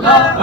Allah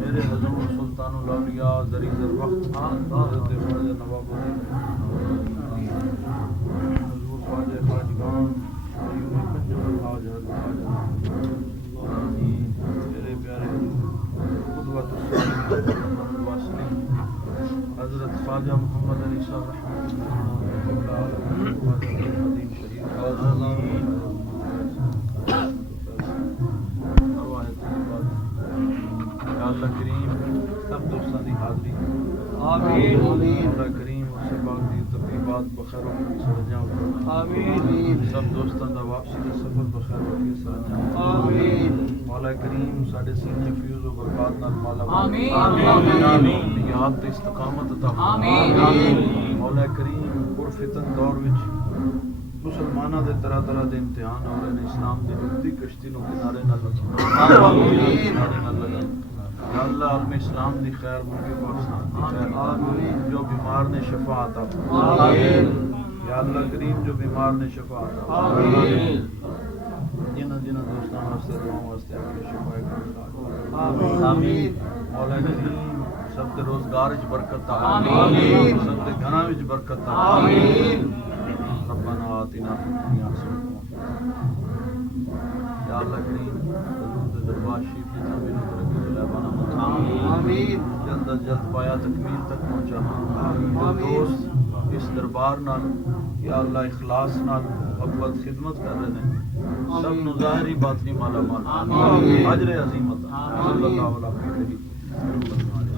میرے حضور سلطان الاولیاء ذریع الوقت حضرت خواجہ نواب حضور خواجہ خواجگان میرے پیارے قدوۃ الصالحین حضرت خواجہ محمد علی صاحب اللہ کریم سب دوستان دی حاضری آمین اللہ کریم اس پاک دی تقریبات بخیر و سرجام آمین سب دوستان دا واپسی دا سفر بخیر و سرجام آمین مولا کریم ساڈے سینے فیوز و برکات نال مالا آمین آمین یاد تے استقامت عطا آمین مولا کریم پر فتن دور وچ مسلماناں دے طرح طرح دے امتحان ہو رہے نے اسلام دی ڈوبتی کشتی نو کنارے نال لگا آمین یا اللہ عالم اسلام دی خیر ملک پاکستان دی خیر آمین جو بیمار نے شفا عطا آمین یا اللہ کریم جو بیمار نے شفا عطا آمین جنہاں دوستاں واسطے دعاؤں واسطے اپنی شفا کرم آمین آمین مولا کریم سب کے روزگار وچ برکت عطا آمین سب کے گھراں وچ برکت عطا آمین ربنا آتنا فی الدنیا حسنۃ یا اللہ کریم حضور دے دربار شریف کی تعمیر و ترقی طلبانہ آمین جلد از جلد پایا تکمیل تک پہنچا آمین دوست اس دربار نال یا اللہ اخلاص نال محبت خدمت کر رہے ہیں سب نو ظاہری باطنی مالا مال آمین اجر عظیم عطا صلی اللہ علیہ وسلم